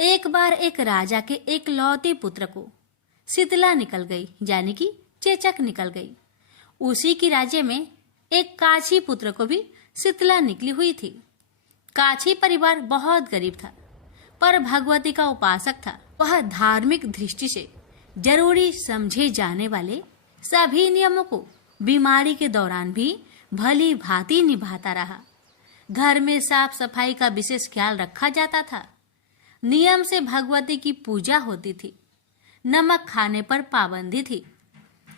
एक बार एक राजा के एक लौते पुत्र को शीतला निकल गई, यानी कि चेचक निकल गई। उसी की राज्य में एक काछी पुत्र को भी शीतला निकली हुई थी। काछी परिवार बहुत गरीब था, पर भगवती का उपासक था। वह धार्मिक दृष्टि से जरूरी समझे जाने वाले सभी नियमों को बीमारी के दौरान भी भली भांति निभाता रहा। घर में साफ सफाई का विशेष ख्याल रखा जाता था। नियम से भगवती की पूजा होती थी। नमक खाने पर पाबंदी थी।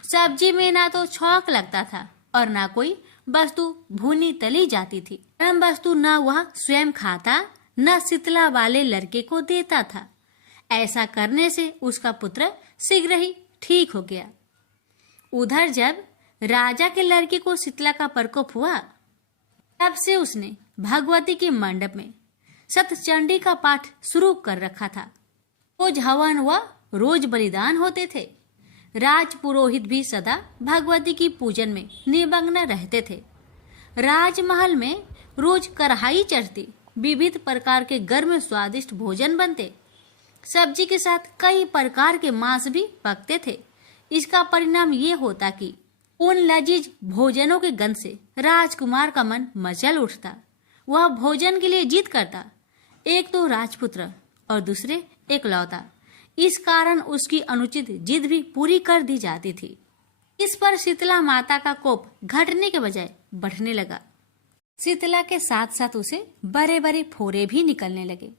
सब्जी में ना तो छौंक लगता था और ना कोई वस्तु भुनी तली जाती थी। गरम वस्तु न वह स्वयं खाता, न शीतला वाले लड़के को देता था। ऐसा करने से उसका पुत्र शीघ्र ही ठीक हो गया। उधर जब राजा के लड़के को शीतला का प्रकोप हुआ, तब से उसने भगवती के मंडप में सतचंडी का पाठ शुरू कर रखा था। रोज हवन व रोज बलिदान होते थे। राज पुरोहित भी सदा भगवती की पूजन में निमग्न रहते थे। राजमहल में रोज कढ़ाई चढ़ती, विविध प्रकार के गर्म स्वादिष्ट भोजन बनते। सब्जी के साथ कई प्रकार के मांस भी पकते थे। इसका परिणाम ये होता कि उन लजीज भोजनों के गंध से राजकुमार का मन मचल उठता। वह भोजन के लिए जिद करता। एक तो राजपुत्र और दूसरे एकलौता। इस कारण उसकी अनुचित जिद भी पूरी कर दी जाती थी। इस पर शीतला माता का कोप घटने के बजाय बढ़ने लगा। शीतला के साथ साथ उसे बड़े बड़े फोड़े भी निकलने लगे,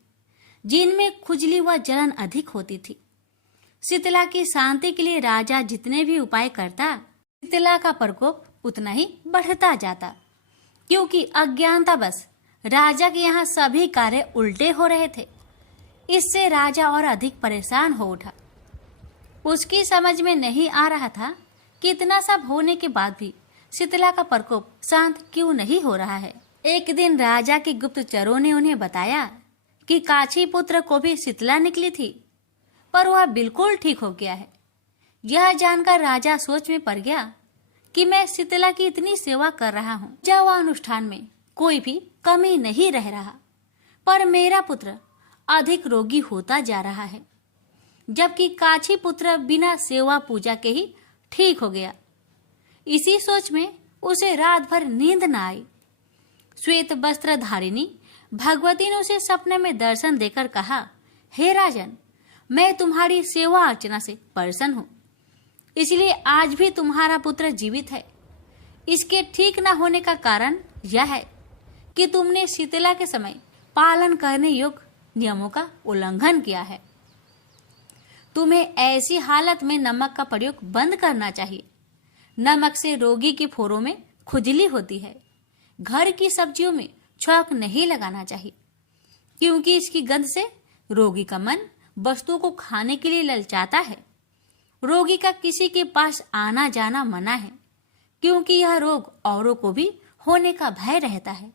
जिनमें खुजली व जलन अधिक होती थी। शीतला की शांति के लिए राजा जितने भी उपाय करता, शीतला का प्रकोप उतना ही बढ़ता जाता, क्योंकि अज्ञानतावश राजा के यहाँ सभी कार्य उल्टे हो रहे थे। इससे राजा और अधिक परेशान हो उठा। उसकी समझ में नहीं आ रहा था कि इतना सब होने के बाद भी शीतला का प्रकोप शांत क्यों नहीं हो रहा है। एक दिन राजा के गुप्तचरों ने उन्हें बताया कि काछी पुत्र को भी शीतला निकली थी, पर वह बिल्कुल ठीक हो गया है। यह जानकर राजा सोच में पड़ गया कि मैं शीतला की इतनी सेवा कर रहा हूँ, जब वह अनुष्ठान में कोई भी कमी नहीं रह रहा, पर मेरा पुत्र अधिक रोगी होता जा रहा है, जबकि काछी पुत्र बिना सेवा पूजा के ही ठीक हो गया। इसी सोच में उसे रात भर नींद न आई। श्वेत वस्त्र धारिणी भगवती ने उसे सपने में दर्शन देकर कहा, हे राजन, मैं तुम्हारी सेवा अर्चना से प्रसन्न हूँ, इसलिए आज भी तुम्हारा पुत्र जीवित है। इसके ठीक न होने का कारण यह है कि तुमने शीतला के समय पालन करने योग्य नियमों का उल्लंघन किया है। तुम्हें ऐसी हालत में नमक का प्रयोग बंद करना चाहिए। नमक से रोगी के फोड़ों में खुजली होती है। घर की सब्जियों में छौंक नहीं लगाना चाहिए, क्योंकि इसकी गंध से रोगी का मन वस्तुओं को खाने के लिए ललचाता है। रोगी का किसी के पास आना जाना मना है, क्योंकि यह रोग औरों को भी होने का भय रहता है।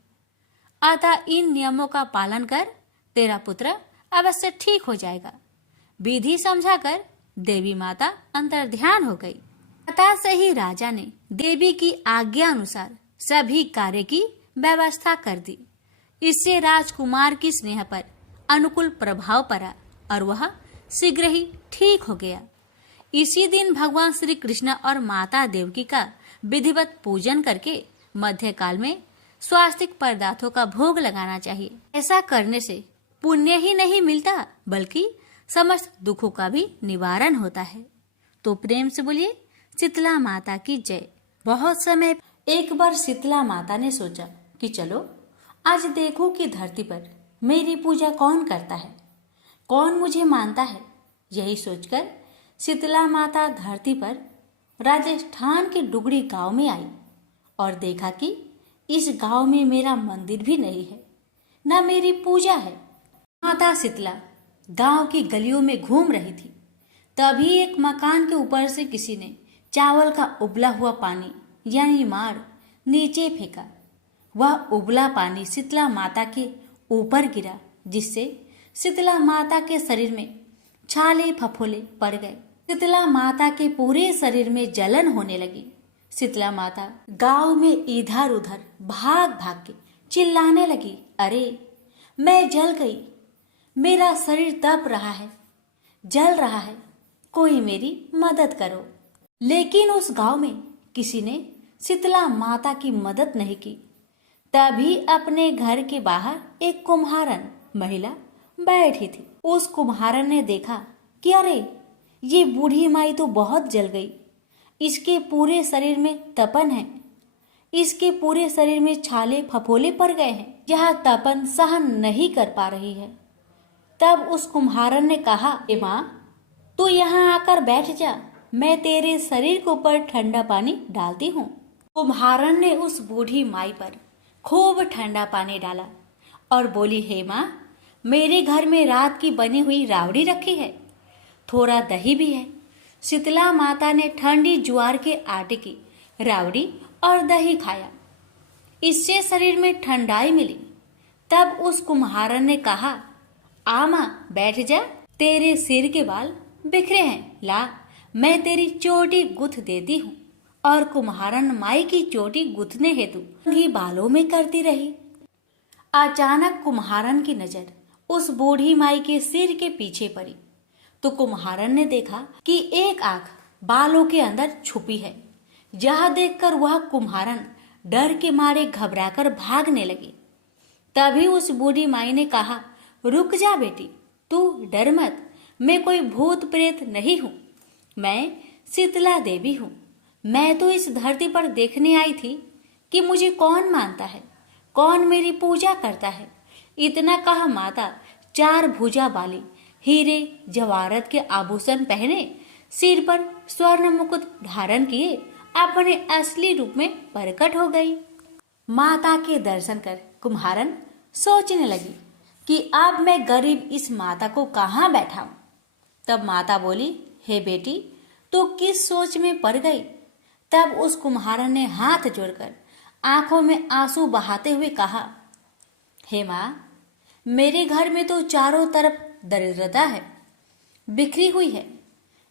अतः इन नियमों का पालन कर, तेरा पुत्र अवश्य ठीक हो जाएगा। विधि समझाकर देवी माता अंतर्ध्यान हो गई। अतः से ही राजा ने देवी की आज्ञा अनुसार सभी कार्य की व्यवस्था कर दी। इससे राजकुमार की स्नेह पर अनुकूल प्रभाव पड़ा और वह शीघ्र ही ठीक हो गया। इसी दिन भगवान श्री कृष्ण और माता देवकी का विधिवत पूजन करके मध्यकाल में स्वास्तिक पदार्थों का भोग लगाना चाहिए। ऐसा करने से पुण्य ही नहीं मिलता, बल्कि समस्त दुखों का भी निवारण होता है। तो प्रेम से बोलिए शीतला माता की जय। बहुत समय एक बार शीतला माता ने सोचा कि चलो आज देखो कि धरती पर मेरी पूजा कौन करता है, कौन मुझे मानता है। यही सोचकर शीतला माता धरती पर राजस्थान के डुगरी गांव में आई और देखा कि इस गांव में मेरा मंदिर भी नहीं है, न मेरी पूजा है। माता शीतला गांव की गलियों में घूम रही थी। तभी एक मकान के ऊपर से किसी ने चावल का उबला हुआ पानी यानी मार नीचे फेंका। वह उबला पानी शीतला माता के ऊपर गिरा, जिससे शीतला माता के शरीर में छाले फफोले पड़ गए। शीतला माता के पूरे शरीर में जलन होने लगी। शीतला माता गांव में इधर उधर भाग भाग के चिल्लाने लगी, अरे मैं जल गई, मेरा शरीर तप रहा है, जल रहा है, कोई मेरी मदद करो। लेकिन उस गांव में किसी ने शीतला माता की मदद नहीं की। तभी अपने घर के बाहर एक कुम्हारन महिला बैठी थी। उस कुम्हारन ने देखा कि अरे, ये बूढ़ी माई तो बहुत जल गई। इसके पूरे शरीर में तपन है, इसके पूरे शरीर में छाले फफोले पड़ गए हैं। यह तपन सहन नहीं कर पा रही है। तब उस कुम्हारन ने कहा, ए माँ, तू यहाँ आकर बैठ जा, मैं तेरे शरीर के ऊपर ठंडा पानी डालती हूँ। कुम्हारन ने उस बूढ़ी माई पर खूब ठंडा पानी डाला और बोली, हे माँ, मेरे घर में रात की बनी हुई रावड़ी रखी है, थोड़ा दही भी है। शीतला माता ने ठंडी ज्वार के आटे की रावड़ी और दही खाया, इससे शरीर में ठंडाई मिली। तब उस कुम्हारन ने कहा, आ माँ, बैठ जा, तेरे सिर के बाल बिखरे हैं, ला मैं तेरी चोटी गुथ देती हूँ। और कुम्हारन माई की चोटी गुथने हेतु ही बालों में करती रही। अचानक कुम्हारन की नजर उस बूढ़ी माई के सिर के पीछे पड़ी तो कुम्हारन ने देखा कि एक आंख बालों के अंदर छुपी है। यह देखकर वह कुम्हारन डर के मारे घबराकर भागने लगी। तभी उस बूढ़ी माई ने कहा, रुक जा बेटी, तू डर मत, मैं कोई भूत प्रेत नहीं हूँ, मैं शीतला देवी हूँ। मैं तो इस धरती पर देखने आई थी कि मुझे कौन मानता है, कौन मेरी पूजा करता है। इतना कहा माता 4 भुजा वाली हीरे जवाहरत के आभूषण पहने, सिर पर स्वर्ण मुकुट धारण किए अपने असली रूप में प्रकट हो गई। माता के दर्शन कर कुम्हारन सोचने लगी कि अब मैं गरीब इस माता को कहाँ बैठाऊं। तब माता बोली, हे बेटी, तू किस सोच में पड़ गई। तब उस कुम्हारन ने हाथ जोड़कर आंखों में आंसू बहाते हुए कहा, हे माँ, मेरे घर में तो चारों तरफ दरिद्रता है, बिखरी हुई है,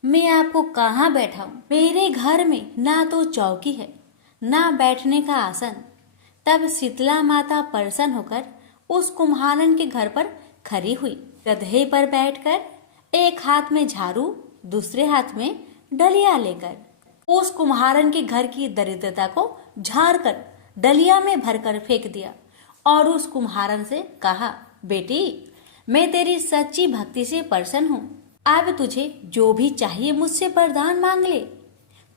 मैं आपको कहाँ बैठाऊं। मेरे घर में ना तो चौकी है, ना बैठने का आसन। तब शीतला माता प्रसन्न होकर उस कुम्हारन के घर पर खड़ी हुई। गधे पर बैठकर एक हाथ में झाड़ू, दूसरे हाथ में डलिया लेकर उस कुम्हारन के घर की दरिद्रता को झाड़कर डलिया में भरकर फेंक दिया और उस कुम्हारन से कहा, बेटी, मैं तेरी सच्ची भक्ति से प्रसन्न हूँ, अब तुझे जो भी चाहिए मुझसे वरदान मांग ले।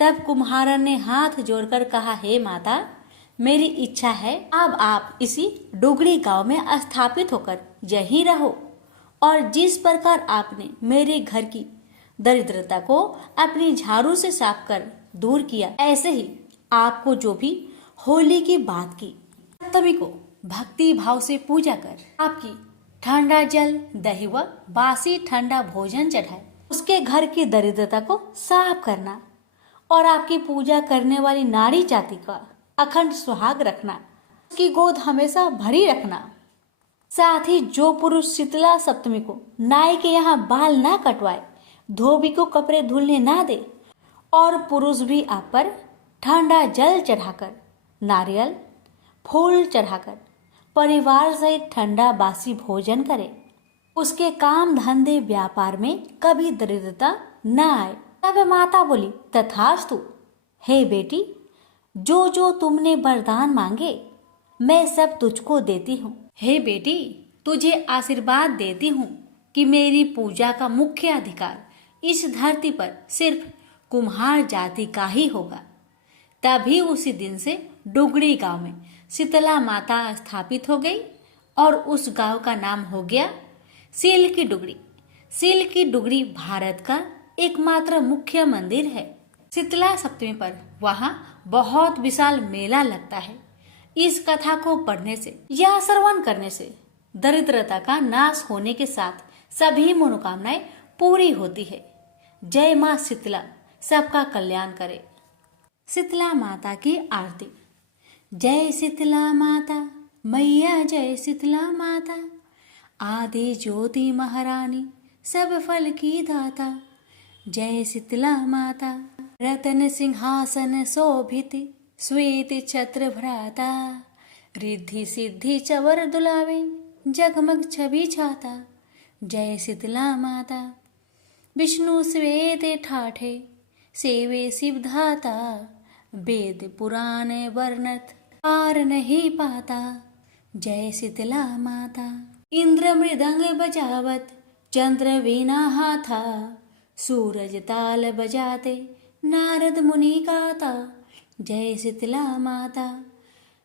तब कुम्हारन ने हाथ जोड़कर कहा, हे माता, मेरी इच्छा है अब आप इसी डुगड़ी गांव में स्थापित होकर यहीं रहो और जिस प्रकार आपने मेरे घर की दरिद्रता को अपनी झाड़ू से साफ कर दूर किया, ऐसे ही आपको जो भी होली की बात की, सप्तमी को भक्ति भाव से पूजा कर आपकी ठंडा जल, दही व बासी ठंडा भोजन चढ़ाए, उसके घर की दरिद्रता को साफ करना और आपकी पूजा करने वाली नारी जाति का अखंड सुहाग रखना, उसकी गोद हमेशा भरी रखना। साथ ही जो पुरुष शीतला सप्तमी को नाई के यहाँ बाल ना कटवाए, धोबी को कपड़े धुलने ना दे और पुरुष भी आप पर ठंडा जल चढ़ाकर, नारियल फूल चढ़ाकर परिवार सहित ठंडा बासी भोजन करे, उसके काम धंधे व्यापार में कभी दरिद्रता न आए। तब माता बोली, तथास्तु। हे बेटी, जो जो तुमने वरदान मांगे मैं सब तुझको देती हूँ। हे बेटी, तुझे आशीर्वाद देती हूँ कि मेरी पूजा का मुख्य अधिकार इस धरती पर सिर्फ कुम्हार जाति का ही होगा। तभी उसी दिन से डुगड़ी गांव में शीतला माता स्थापित हो गई और उस गांव का नाम हो गया सील की डुगड़ी। सील की डुगड़ी भारत का एकमात्र मुख्य मंदिर है। शीतला सप्तमी पर वहाँ बहुत विशाल मेला लगता है। इस कथा को पढ़ने से या श्रवण करने से दरिद्रता का नाश होने के साथ सभी मनोकामनाएं पूरी होती है। जय माँ शीतला सबका कल्याण करे। शीतला माता की आरती। जय शीतला माता मैया, जय शीतला माता, आदि ज्योति महारानी सब फल की दाता। जय शीतला माता, रतन सिंहासन शोभित श्वेत छत्र भ्राता, रिद्धि सिद्धि चवर दुलावे जगमग छवि छाता। जय शीतला माता। विष्णु स्वेते ठाठे सेवे शिवधाता, वेद पुराण वर्णत पार नहीं पाता। जय शीतला माता। इंद्र मृदंग बजावत चंद्र वीणा हाथा, सूरज ताल बजाते नारद मुनि गाता। जय शीतला माता।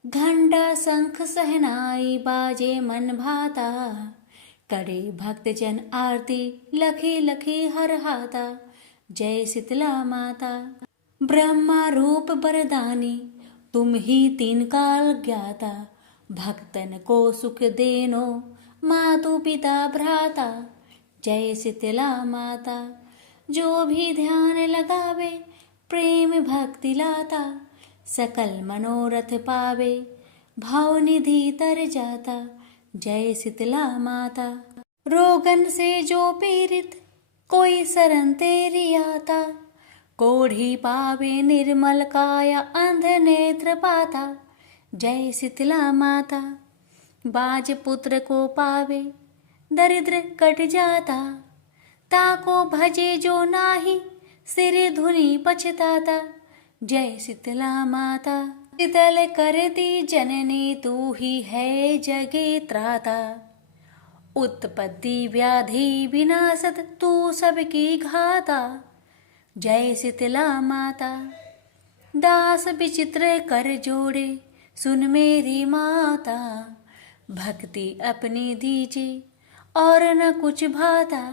घंटा शंख सहनाई बाजे मन भाता, करे भक्त जन आरती लखी लखी हर हाता। जय शीतला माता। ब्रह्मा रूप वरदानी तुम ही तीन काल ज्ञाता, भक्तन को सुख देनो मातु पिता भ्राता। जय शीतला माता। जो भी ध्यान लगावे प्रेम भक्ति लाता, सकल मनोरथ पावे भाव निधि तर जाता। जय शीतला माता। रोगन से जो पीड़ित कोई शरण तेरी आता, कोढ़ी पावे निर्मल काया अंध नेत्र पाता। जय शीतला माता। बाज पुत्र को पावे दरिद्र कट जाता, ताको भजे जो नाही सिर धुनि पछताता। जय शीतला माता। शीतल करती जननी तू ही है जगे त्राता, उत्पत्ति व्याधि विनाशत तू सबकी घाता। जय शीतला माता। दास विचित्र कर जोड़े सुन मेरी माता, भक्ति अपनी दीजे और न कुछ भाता।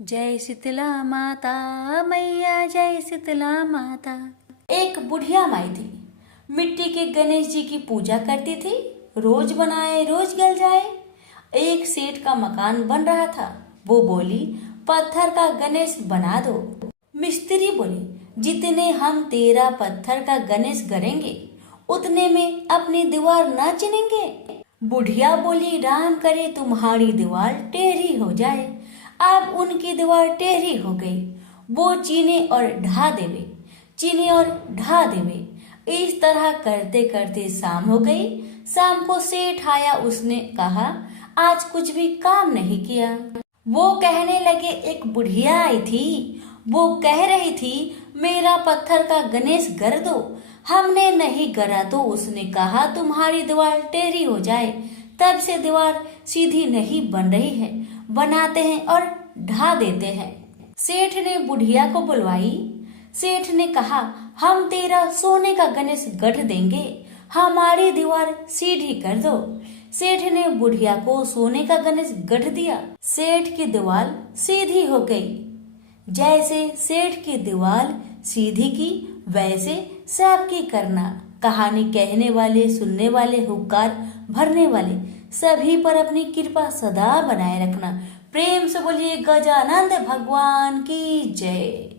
जय शीतला माता मैया, जय शीतला माता। एक बुढ़िया माई थी, मिट्टी के गणेश जी की पूजा करती थी। रोज बनाए रोज गल जाए। एक सेठ का मकान बन रहा था। वो बोली, पत्थर का गणेश बना दो। मिस्त्री बोले, जितने हम तेरा पत्थर का गणेश करेंगे उतने में अपनी दीवार ना चिनेंगे। बुढ़िया बोली, राम करे तुम्हारी दीवार टेढ़ी हो जाए। अब उनकी दीवार टेढ़ी हो गई। वो चीने और ढा देवे, चीने और ढा देवे। इस तरह करते करते शाम हो गई। शाम को सेठ आया। उसने कहा, आज कुछ भी काम नहीं किया। वो कहने लगे, एक बुढ़िया आई थी, वो कह रही थी मेरा पत्थर का गणेश कर दो। हमने नहीं करा तो उसने कहा तुम्हारी दीवार टेढ़ी हो जाए। तब से दीवार सीधी नहीं बन रही है। बनाते हैं और ढा देते हैं। सेठ ने बुढ़िया को बुलवाई। सेठ ने कहा, हम तेरा सोने का गणेश गढ़ देंगे, हमारी दीवार सीधी कर दो। सेठ ने बुढ़िया को सोने का गणेश गढ़ दिया। सेठ की दीवार सीधी हो गई। जैसे सेठ की दीवार सीधी की वैसे सबकी करना। कहानी कहने वाले, सुनने वाले, हुक्कार भरने वाले सभी पर अपनी कृपा सदा बनाए रखना। प्रेम से बोलिए गजानंद भगवान की जय।